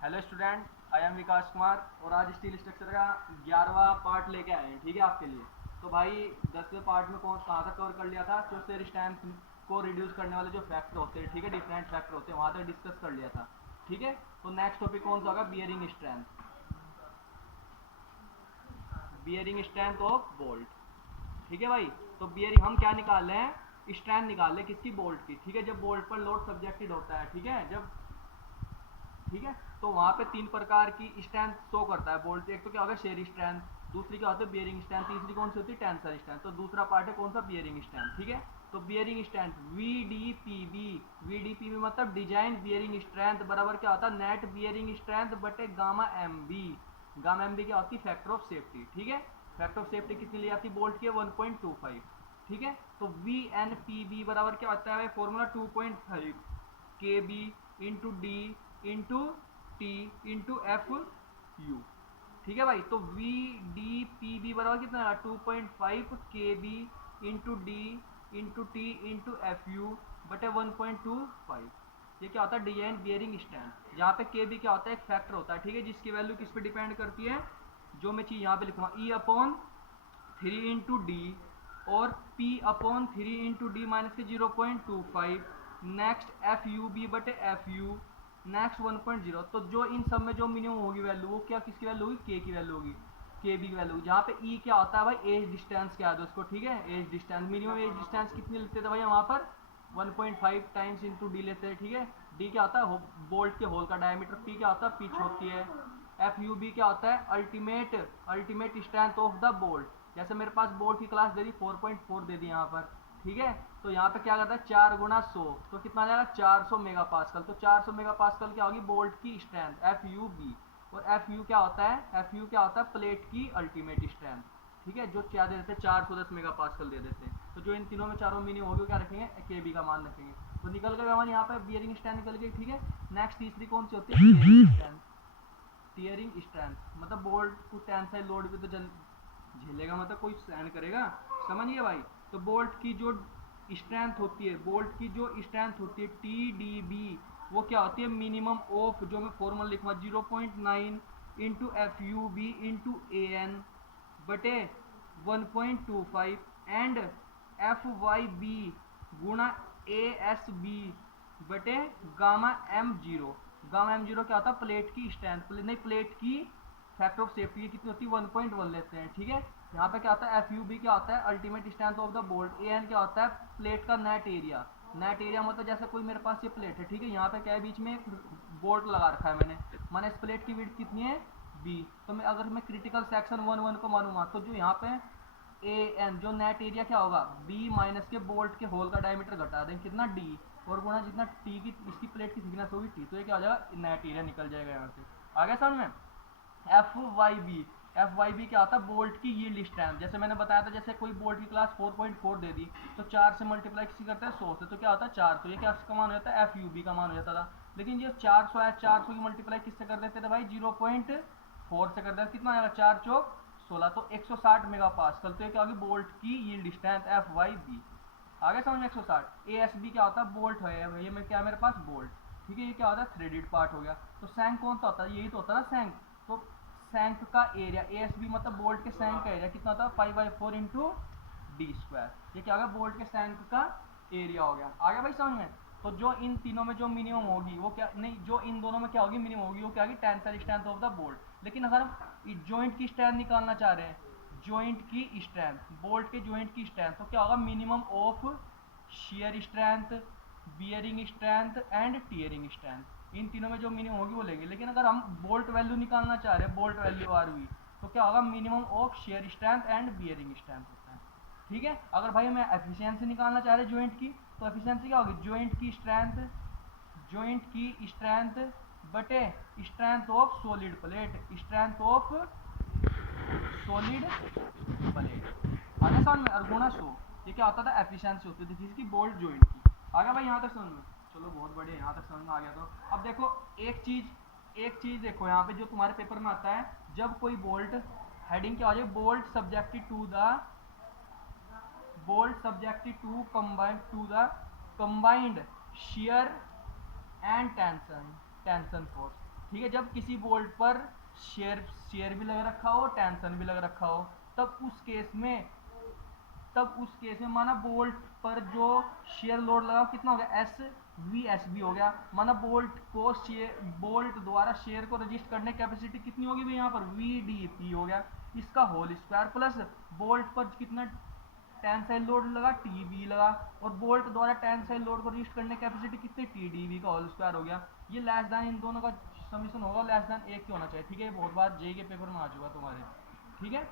Hello student, I am विकास कुमार और आज steel structure का 11वां पार्ट लेके आए हैं। ठीक है आपके लिए। तो भाई 10वें पार्ट में कौन कहाँ तक कवर कर लिया था? जो शेयर स्ट्रेंथ को रिड्यूस करने वाले जो फैक्टर होते हैं, ठीक है, डिफरेंट फैक्टर होते हैं, वहाँ तक डिस्कस कर लिया था। ठीक है, तो नेक्स्ट टॉपिक कौन सा होगा? Bearing strength. Bearing strength of bolt. ठीक है भाई। तो बियरिंग हम क्या निकाल रहे हैं? स्ट्रेंथ निकाल रहे हैं किसकी? बोल्ट की। ठीक है, जब बोल्ट पर लोड सब्जेक्टेड होता है, ठीक है, जब, ठीक है, तो वहां पे तीन प्रकार की स्ट्रेंथ शो करता है बोल्ट। एक तो क्या होगा? शेयर स्ट्रेंथ, दूसरी क्या होती है? बियरिंग स्ट्रेंथ, तीसरी कौन सी होती है? Tensor strength. तो दूसरा पार्ट है कौन सा? Bearing strength. ठीक है, तो बियरिंग स्ट्रेंथ VDPB। VDPB मतलब डिजाइन बियरिंग स्ट्रेंथ बराबर क्या होता है? नेट बियरिंग स्ट्रेंथ बटे गामा MB। गामा MB क्या होती है? Factor of safety. ठीक है, फैक्टर ऑफ सेफ्टी कितनी ली जाती है बोल्ट की? 1.25। ठीक है, तो VNPB बराबर क्या होता है? Formula 2.5 KB into D into T into F you. ठीक है भाई, तो वी डी पी बी बराबर कितना है? 2.5 K B into D into T into F U बटे 1.25। ये क्या होता है? Design bearing strength. यहाँ पे के बी क्या होता है? एक फैक्टर होता है, ठीक है, जिसकी वैल्यू किस पे डिपेंड करती है? जो मैं चीज यहाँ पे लिखूंगा, ई अपॉन 3 इंटू डी और P upon 3 into D minus के 0.25। नेक्स्ट एफ यू बी बटे एफ यू, नेक्स्ट 1.0। तो जो इन सब में जो मिनिमम होगी वैल्यू, वो क्या किसकी वैल्यू होगी? के की वैल्यू होगी, के बी की वैल्यू। जहाँ पे ई क्या होता है भाई? एज डिस्टेंस क्या है उसको, ठीक है, edge distance. Minimum edge distance कितनी लेते थे भाई वहाँ पर? 1.5 टाइम्स इंटू डी लेते हैं। ठीक है, डी क्या होता है? बोल्ट के होल का डायमीटर। पी क्या होता है? पिच होती है। एफ यू बी क्या होता है? Ultimate ultimate strength of the bolt. जैसे मेरे पास बोल्ट की क्लास दे दी 4.4 दे दी यहाँ पर। ठीक है, तो यहाँ पे क्या करता है? 4 गुना 100, तो कितना आ जाएगा? 400 मेगा पास्कल। तो 400 मेगा पास्कल क्या होगी बोल्ट की स्ट्रेंथ? F U B. और एफ यू क्या होता है? एफ यू क्या होता है? प्लेट की अल्टीमेट स्ट्रेंथ। ठीक है, जो क्या दे देते हैं? 410 मेगा पास्कल दे देते हैं। तो जो इन तीनों में चारों मीनिंग होगी वो क्या रखेंगे? के बी का मान रखेंगे। तो निकल गए हमारे यहाँ पे बियरिंग स्ट्रेंथ निकल गई। ठीक है, नेक्स्ट तीसरी कौन सी होती है? Tearing strength. टियरिंग स्ट्रेंथ मतलब बोल्ट को टेंसाइल लोड भी तो झेलेगा, मतलब कोई सहन करेगा, समझिए भाई। तो बोल्ट की जो स्ट्रेंथ होती है, बोल्ट की जो स्ट्रेंथ होती है TDB, वो क्या होती है? मिनिमम ऑफ, जो मैं फॉर्मूला लिखूंगा, 0.9 into F U B into AN बटे 1.25 एंड FYB गुणा ASB बटे गामा M0। गामा M0 क्या होता है? प्लेट की स्ट्रेंथ, नहीं, प्लेट की फैक्टर ऑफ सेफ्टी कितनी होती है? 1.1 लेते हैं। ठीक है, यहाँ पे क्या होता है? एफ यू बी क्या होता है? Ultimate strength of the bolt. A N क्या होता है? प्लेट का नेट एरिया। नेट एरिया मतलब जैसे कोई मेरे पास ये प्लेट है, ठीक है, यहाँ पे क्या है? बीच में एक बोल्ट लगा रखा है मैंने इस प्लेट की विड्थ कितनी है? बी। तो मैं अगर मैं क्रिटिकल सेक्शन 1 को मानूंगा, तो जो यहाँ पे ए एन जो नेट एरिया क्या होगा? बी माइनस के बोल्ट के होल का डायमीटर घटा देंगे, कितना? डी, और गुणा जितना टी की इसकी प्लेट की थिकनेस होगी टी, तो ये क्या हो जाएगा? नेट एरिया निकल जाएगा यहाँ से। आगे समझ में? एफ वाई बी क्या होता है? बोल्ट की यील्ड स्ट्रेंथ। जैसे मैंने बताया था, जैसे कोई बोल्ट की क्लास 4.4 दे दी, तो 4 से मल्टीप्लाई किसी करते हैं 100 से, तो क्या होता है? 4। तो ये क्या का मान हो जाता है? एफ यू बी का मान हो जाता था। लेकिन ये 400 है, 400 की मल्टीप्लाई किससे कर देते थे भाई? 0.4 से कर देते। कितना आएगा? 4 चौक 16, तो 160 मेगा पास्कल। तो ये क्या होगी? बोल्ट की यील्ड स्ट्रेंथ FYB। आगे समझ में? 160। ASB क्या होता है? बोल्ट है ये, मैं क्या मेरे पास? बोल्ट। ठीक है, ये क्या होता है? थ्रेडेड पार्ट हो गया। तो सैंक कौन सा होता है? यही तो होता है ना सैंक। तो सैंक का एरिया ASB मतलब बोल्ट के सैंक का एरिया कितना होता है? 5/4 इंटू डी स्क्वायर। ये क्या होगा? बोल्ट के सैंक का एरिया हो गया। आगे भाई समझ में? तो जो इन तीनों में जो मिनिमम होगी वो क्या, नहीं, जो इन दोनों में क्या होगी? मिनिमम होगी, वो क्या होगी? Tensile strength of the bolt. लेकिन अगर हम जॉइंट की स्ट्रेंथ निकालना चाह रहे हैं, जॉइंट की स्ट्रेंथ, बोल्ट के जॉइंट की स्ट्रेंथ, तो क्या होगा? Minimum of shear strength, bearing strength and tearing strength. इन तीनों में जो मिनिमम होगी वो लेंगे। लेकिन अगर हम बोल्ट वैल्यू निकालना चाह रहे हैं, बोल्ट वैल्यू आर वी, तो क्या होगा? Minimum of shear strength and bearing strength होता है। ठीक है, अगर भाई मैं एफिशिएंसी निकालना चाह रहे हैं जॉइंट की, तो एफिशिएंसी क्या होगी? जॉइंट की स्ट्रेंथ बटे strength of solid plate, strength of solid plate. आगे समझ में? और गुणा 100। ये क्या होता था? एफिशिएंसी होती थी किसकी? बोल्ट जॉइंट की। आगे भाई यहाँ तक समझ में? चलो बहुत बढ़िया, यहाँ तक समझ में आ गया। तो अब देखो एक चीज देखो यहाँ पे जो तुम्हारे पेपर में आता है, जब कोई बोल्ट, हेडिंग क्या हो जाए? Bolt subjected to the combined shear and tension force. ठीक है, जब किसी बोल्ट पर शेयर शेयर भी लग रखा हो, टेंशन भी लग रखा हो, तब उस केस में माना बोल्ट पर जो शेयर लोड लगा कितना हो गया, एस वी एस बी हो गया। माना बोल्ट द्वारा शेयर को रजिस्ट करने की कैपेसिटी कितनी होगी भाई, यहाँ पर वी डी पी हो गया, इसका होल स्क्वायर प्लस बोल्ट पर कितना टेंसाइल लोड लगा, टी बी लगा, और बोल्ट द्वारा टेंसाइल लोड को रजिस्ट करने की कैपेसिटी कितनी, टी डी बी का होल स्क्वायर हो गया। ये लेस देन इन दोनों का समीशन होगा, लेस देन 1 की होना चाहिए। ठीक है, बहुत बार जेई के पेपर में आ चुका तुम्हारे। ठीक है,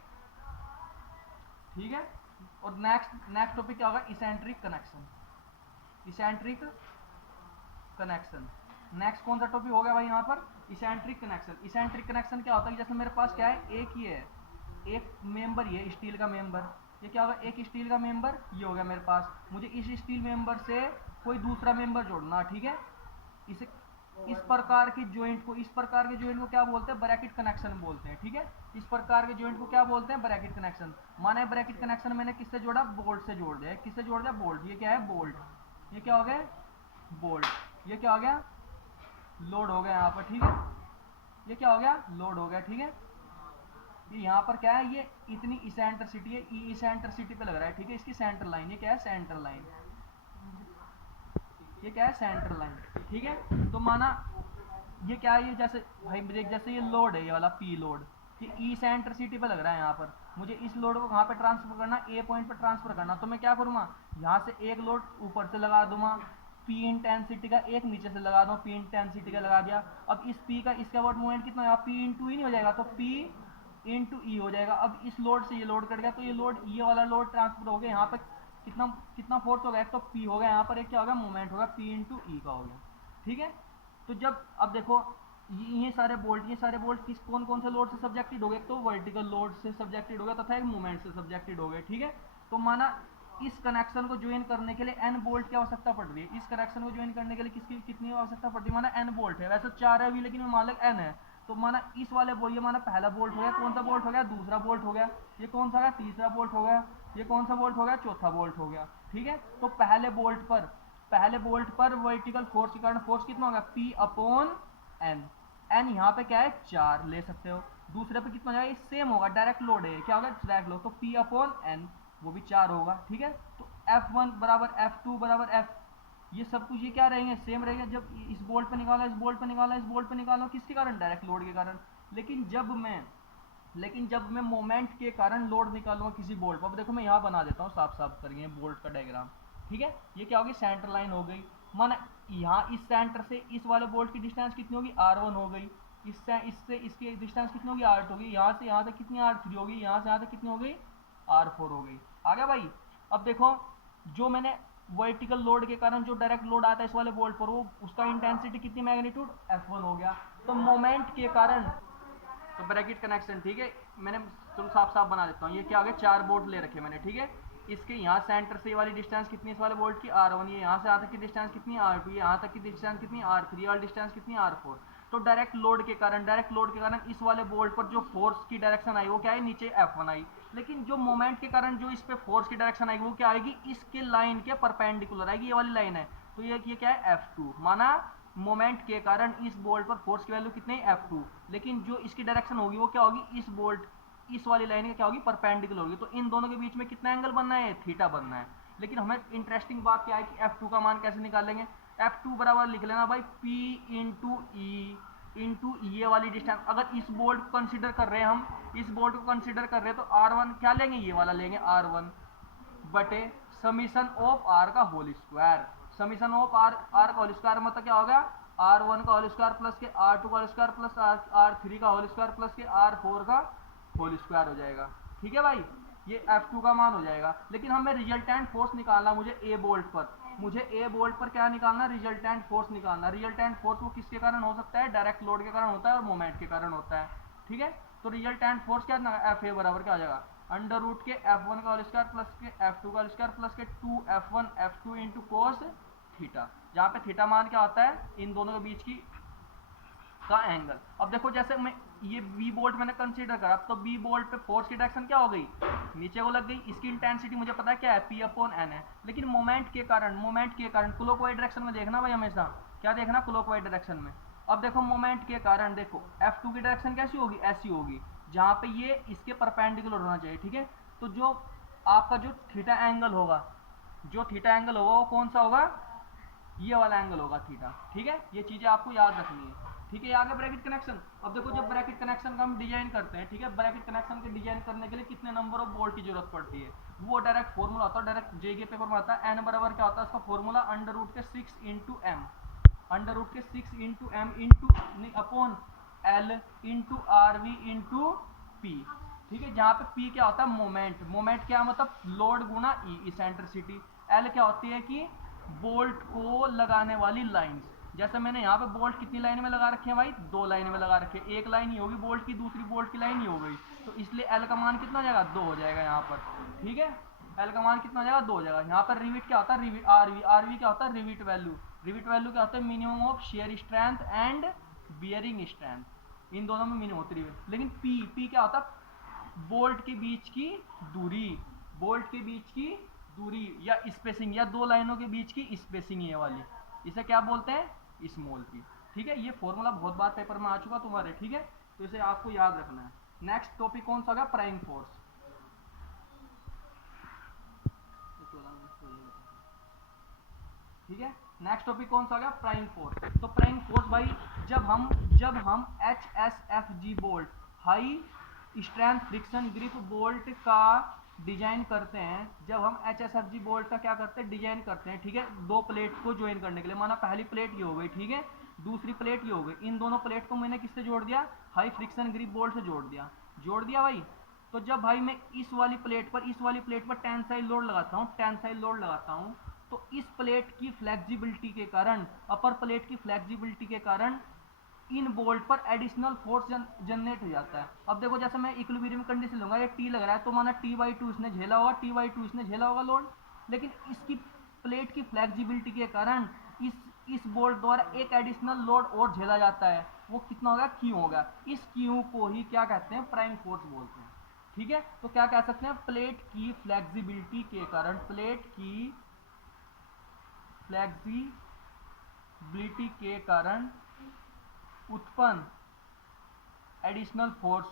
ठीक है। और नेक्स्ट टॉपिक क्या होगा, eccentric connection. Eccentric connection next कौन सा टॉपिक हो गया भाई यहाँ पर, इसेंट्रिक कनेक्शन। इसेंट्रिक कनेक्शन क्या होता है, जैसे मेरे पास क्या है, एक ही है, एक मेंबर ये स्टील का मेंबर, ये क्या होगा, एक स्टील का मेंबर ये हो गया मेरे पास, मुझे इस स्टील मेंबर से कोई दूसरा मेंबर जोड़ना। ठीक है, इसे इस प्रकार के जॉइंट को क्या बोलते हैं, ब्रैकेट कनेक्शन बोलते हैं। ठीक है, इस प्रकार के जॉइंट को क्या बोलते हैं, ब्रैकेट कनेक्शन। माना ब्रैकेट कनेक्शन मैंने किससे जोड़ा, बोल्ट से जोड़ दिया। किससे जोड़ दिया, बोल्ट। ये क्या है, बोल्ट। ये क्या हो गया, बोल्ट। ये क्या हो गया, लोड हो गया यहाँ पर। ठीक है, ये क्या हो गया, लोड हो गया। ठीक है, ये यहाँ पर क्या है, ये इतनी इसेंट्रिसिटी है, ई इसेंट्रिसिटी पे लग रहा है। ठीक है, इसकी सेंटर लाइन, ये क्या है, सेंटर लाइन, ये क्या है, सेंटर लाइन। ठीक है, तो माना ये क्या है, ये जैसे भाई जैसे ये लोड है, ये वाला पी लोड, ये ई सेंट्रिसिटी पे लग रहा है यहाँ पर, मुझे इस लोड को कहाँ पे ट्रांसफर करना, ए पॉइंट पे ट्रांसफर करना। तो मैं क्या करूँगा, यहाँ से एक लोड ऊपर से लगा दूंगा, पी इंटेंसिटी का एक नीचे से लगा दूँ, पी इंटेंसिटी का लगा दिया। अब इस पी का इसका वर्ड मूवमेंट कितना है, पी इंटू ई नहीं हो जाएगा, तो पी इंटू ई हो जाएगा। अब इस लोड से ये लोड कट गया, तो ये लोड, ये वाला लोड ट्रांसफर हो गया यहाँ पे, कितना कितना फोर्स होगा, एक तो पी हो गया यहाँ पर, एक क्या होगा, मोमेंट होगा, पी इंटू ई का हो गया। ठीक है, तो जब अब देखो ये सारे बोल्ट किस कौन कौन से लोड से सब्जेक्टेड हो गए, तो वर्टिकल लोड से सब्जेक्टेड हो गया तथा एक मूवमेंट से सब्जेक्टेड हो गए। ठीक है, तो माना इस कनेक्शन को ज्वाइन करने के लिए एन बोल्ट की आवश्यकता पड़ रही है। इस कनेक्शन को ज्वाइन करने के लिए किसकी कितनी आवश्यकता पड़ती है, माना एन बोल्ट है, वैसे 4 है अभी, लेकिन मान लो एन है, तो माना इस वाले ये माना पहला बोल्ट हो गया, कौन सा बोल्ट हो गया, दूसरा बोल्ट हो गया, ये कौन सा है, तीसरा बोल्ट हो गया, ये कौन सा बोल्ट हो गया, चौथा बोल्ट हो गया। ठीक है, तो पहले बोल्ट पर वर्टिकल फोर्स के कारण फोर्स कितना होगा, पी अपॉन एन। एन यहाँ पे क्या है, 4 ले सकते हो। दूसरे पे कितना जाएगा, सेम होगा, डायरेक्ट लोड है, क्या होगा, डायरेक्ट लोड, तो पी अपॉन एन वो भी 4 होगा। ठीक है, तो F1 बराबर F2 बराबर F, ये सब कुछ ये क्या रहेंगे, सेम रहेंगे। जब इस बोल्ट पे निकाला, इस बोल्ट पे निकाला, इस बोल्ट पे निकाला, किसके कारण, डायरेक्ट लोड के कारण। लेकिन जब मैं मोमेंट के कारण लोड निकालूंगा किसी बोल्ट पर, अब देखो मैं यहाँ बना देता हूँ साफ साफ करेंगे बोल्ट का डायग्राम। ठीक है, ये क्या होगी, सेंटर लाइन हो गई। माना यहाँ इस सेंटर से इस वाले बोल्ट की डिस्टेंस कितनी होगी, R1 हो गई, इससे इसकी डिस्टेंस कितनी होगी, R2 होगी, यहाँ से यहाँ तक कितनी R3 होगी, यहाँ से यहाँ तक कितनी हो गई, R4 हो गई। आ गया भाई। अब देखो जो मैंने वर्टिकल लोड के कारण जो डायरेक्ट लोड आता है इस वाले बोल्ट पर, वो उसका इंटेंसिटी कितनी, मैग्नीट्यूड F1 हो गया। तो मोमेंट के कारण, तो ब्रैकेट कनेक्शन। ठीक है, मैंने चलो साफ साफ बना देता हूँ, ये क्या हो गया, 4 बोल्ट ले रखे मैंने। ठीक है, इसके यहाँ सेंटर से वाली डिस्टेंस कितनी, इस वाले बोल्ट की R1, ये यहाँ से यहाँ तक की डिस्टेंस कितनी, R2, ये यहाँ तक की डिस्टेंस कितनी, R3, वाली डिस्टेंस कितनी, R4। तो डायरेक्ट लोड के कारण इस वाले बोल्ट पर जो फोर्स की डायरेक्शन आई वो क्या है, नीचे F1 आई। लेकिन जो मोमेंट के कारण जो इस पे फोर्स की डायरेक्शन आएगी वो क्या आएगी, इसके लाइन के परपेंडिकुलर आएगी, ये वाली लाइन है। तो ये क्या है, F2। माना मोमेंट के कारण इस बोल्ट पर फोर्स की वैल्यू कितनी, F2, लेकिन जो इसकी डायरेक्शन होगी वो क्या होगी, इस बोल्ट इस वाली लाइन के क्या होगी, परपेंडिकुलर होगी। तो इन दोनों के बीच में कितना एंगल बनना है, थीटा बनना है। लेकिन हमें इंटरेस्टिंग बात क्या है कि F2 का मान कैसे निकालेंगे, F2 बराबर लिख लेना भाई P इंटू ये वाली डिस्टेंस। अगर इस बोल्ट को कंसिडर कर रहे हैं, हम इस बोल्ट को कंसिडर कर रहे हैं, तो R1 क्या लेंगे, ये वाला लेंगे, R1 बटे समीशन ऑफ R का whole square. Summation of R का होल स्क्वायर मतलब क्या हो गया, R1 का होल स्क्वायर प्लस के R2 का होल स्क्वायर प्लस R3 का होल स्क्वायर प्लस के R4 का होल स्क्वायर हो जाएगा। ठीक है भाई, ये F2 का मान हो जाएगा। लेकिन हमें रिजल्टेंट फोर्स निकालना, मुझे ए बोल्ट पर क्या निकालना, रिजल्टेंट फोर्स निकालना। रिजल्टेंट फोर्स वो किसके कारण हो सकता है, डायरेक्ट लोड के कारण होता है और मोमेंट के कारण होता है। ठीक है, तो रिजल्टेंट फोर्स क्या एफ ए बराबर क्या आ जाएगा, अंडर रूट के F1 का होल स्क्वायर प्लस के F2 का होल स्क्वायर प्लस के 2F1 F2 into cos theta, जहाँ पे थीटा मान क्या होता है, इन दोनों के बीच की का एंगल। अब देखो जैसे मैं ये बी बोल्ट मैंने कंसीडर करा, तो बी बोल्ट पे फोर्स की डायरेक्शन क्या हो गई, नीचे को लग गई। इसकी इंटेंसिटी मुझे पता है क्या है, P अपॉन N है। लेकिन मोमेंट के कारण क्लॉकवाइज डायरेक्शन में देखना भाई, हमेशा क्या देखना, क्लॉकवाइज डायरेक्शन में। अब देखो मोमेंट के कारण देखो F2 की डायरेक्शन कैसी होगी, ऐसी होगी, जहां पे ये इसके परपेंडिकुलर होना चाहिए, ठीक है। तो जो आपका जो थीटा एंगल होगा, जो थीटा एंगल होगा वो कौन सा होगा, ये वाला एंगल होगा थीटा, ठीक है। ये चीजें आपको याद रखनी है, ठीक है। आगे ब्रैकेट कनेक्शन। अब देखो जब ब्रैकेट कनेक्शन का हम डिजाइन करते हैं, ठीक है, ब्रैकेट कनेक्शन के डिजाइन करने के लिए कितने नंबर ऑफ बोल्ट की जरूरत पड़ती है, वो डायरेक्ट फॉर्मूला होता है, डायरेक्ट जे के पेपर में आता है। एन बराबर क्या होता है उसका फॉर्मूला, अंडर रूट के 6 इंटू एम, अंडर रूट के 6 into M into upon L into R V into P, ठीक है। जहाँ पे पी क्या होता है, मोमेंट, मोमेंट क्या मतलब लोड गुना ई, इसेंट्रिसिटी। एल क्या होती है कि बोल्ट को लगाने वाली लाइंस, जैसे मैंने यहाँ पे बोल्ट कितनी लाइन में लगा रखे हैं भाई, 2 लाइन में लगा रखे हैं, एक लाइन ही होगी बोल्ट की, दूसरी बोल्ट की लाइन ही हो गई, तो इसलिए एल का मान कितना हो जाएगा, 2 हो जाएगा यहाँ पर, ठीक है। एल का मान कितना हो जाएगा, 2 हो जाएगा। यहाँ पर रिविट क्या होता है, रिविट आरवी, आरवी क्या होता है, रिविट वैल्यू, रिविट वैल्यू क्या होता है, minimum of shear strength and bearing strength, इन दोनों में मिनिमम होती है। लेकिन पी, पी क्या होता है, बोल्ट के बीच की दूरी, बोल्ट के बीच की दूरी या स्पेसिंग, या 2 लाइनों के बीच की स्पेसिंग, ये वाली, इसे क्या बोलते हैं, स्मॉल पी, ठीक है। ये फॉर्मूला बहुत बार पेपर में आ चुका तुम्हारे, ठीक है, तो इसे आपको याद रखना है। नेक्स्ट टॉपिक कौन सा होगा, प्राइम फोर्स, ठीक है। नेक्स्ट टॉपिक कौन सा आ गया, प्राइम फोर्स। तो प्राइम फोर्स भाई, जब हम HSFG bolt, high strength friction grip bolt का डिजाइन करते हैं, जब हम HSFG बोल्ट का क्या करते हैं, डिजाइन करते हैं, ठीक है, 2 प्लेट को ज्वाइन करने के लिए, माना पहली प्लेट ये हो गई, ठीक है, दूसरी प्लेट ये हो गई, इन दोनों प्लेट को मैंने किससे जोड़ दिया, हाई फ्रिक्शन ग्रिप बोल्ट से जोड़ दिया, जोड़ दिया भाई। तो जब भाई मैं इस वाली प्लेट पर टेंसाइल लोड लगाता हूँ, टेंसाइल लोड लगाता हूँ, तो इस प्लेट की फ्लेक्सिबिलिटी के कारण, अपर प्लेट की फ्लेक्सिबिलिटी के कारण इन बोल्ट पर एडिशनल फोर्स जनरेट हो जाता है। अब देखो जैसे मैं इक्विलिब्रियम कंडीशन लूंगा, ये टी लग रहा है, तो माना t/2 इसने झेला होगा, t/2 इसने झेला होगा लोड, लेकिन इसकी प्लेट की फ्लेक्सिबिलिटी के कारण इस बोल्ट द्वारा एक एडिशनल लोड और झेला जाता है, वो कितना होगा, क्यू होगा। इस क्यू को ही क्या कहते हैं, प्राइम फोर्स बोलते हैं, ठीक है। तो क्या कह सकते हैं, प्लेट की फ्लेक्सिबिलिटी के कारण, प्लेट की फ्लेक्सिबिलिटी के कारण उत्पन्न एडिशनल फोर्स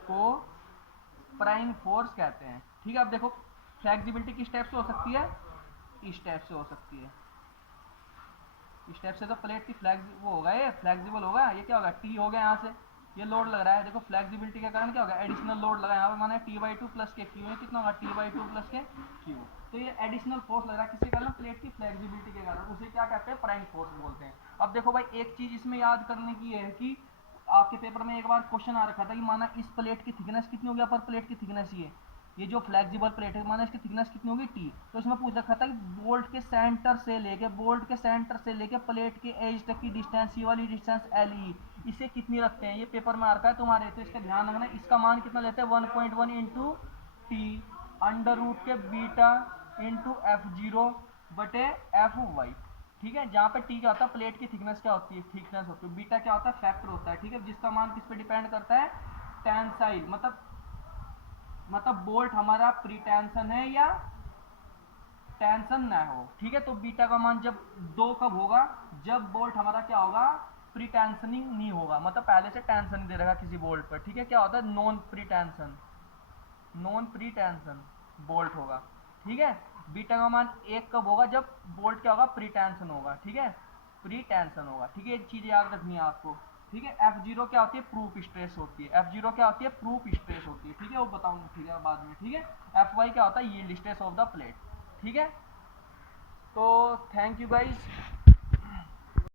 को प्राइम फोर्स कहते हैं, ठीक है। अब देखो फ्लेक्सिबिलिटी किस टाइप से हो सकती है, इस टाइप से हो सकती है, इस टाइप से तो प्लेट की वो होगा, ये फ्लेक्सिबल होगा, ये क्या होगा, टी हो गया, यहाँ से ये लोड लग रहा है, देखो फ्लेक्सिबिलिटी के कारण क्या होगा, एडिशनल लोड लगा, यहाँ पे माना t/2 प्लस के क्यू है, कितना होगा, t/2 प्लस के क्यू, तो ये एडिशनल फोर्स लग रहा है किसके कारण, प्लेट की फ्लेक्सिबिलिटी के कारण, उसे क्या कहते हैं, प्राइम फोर्स बोलते हैं। अब देखो भाई एक चीज इसमें याद करने की है कि आपके पेपर में एक बार क्वेश्चन आ रखा था कि माना इस प्लेट की थिकनेस कितनी होगी, अपर प्लेट की थिकनेस ये जो फ्लेक्सिबल प्लेट है, माना इसकी थिकनेस कितनी होगी, टी, तो इसमें पूछ रखा था कि बोल्ट के सेंटर से लेके प्लेट के एज तक की डिस्टेंस, ये वाली डिस्टेंस एल ई, इसे कितनी रखते हैं, ये पेपर में आ रखा है तुम्हारे, तो इसका ध्यान रखना, इसका मान कितना लेते हैं, 1.1 इंटू टी अंडर रूट के बीटा इंटू F0 बटे Fy, ठीक है। जहाँ पे टी क्या होता है, प्लेट की थिकनेस क्या होती है, थिकनेस होती है, बीटा क्या होता है, फैक्टर होता है, ठीक है, जिसका मान किस पे डिपेंड करता है, टेंसाइल, मतलब बोल्ट हमारा प्री टेंशन है या टेंशन ना हो, ठीक है। तो बीटा का मान जब 2 कब होगा, जब बोल्ट हमारा क्या होगा, प्री टेंशनिंग नहीं होगा, मतलब पहले से टेंशन दे रखा किसी बोल्ट पर, ठीक है, क्या होता है, नॉन प्री टेंशन बोल्ट होगा, ठीक है। बीटा का मान 1 कब होगा, जब बोल्ट क्या होगा, प्री टेंशन होगा, ठीक है, प्री टेंशन होगा, ठीक है। ये चीज याद रखनी है आपको, ठीक है। F0 क्या होती है, प्रूफ स्ट्रेस होती है, F0 क्या होती है, प्रूफ स्ट्रेस होती है, ठीक है, वो बताऊंगा ठीक है बाद में, ठीक है। Fy क्या होता है, yield stress of the plate, ठीक है। तो थैंक यू गाइज।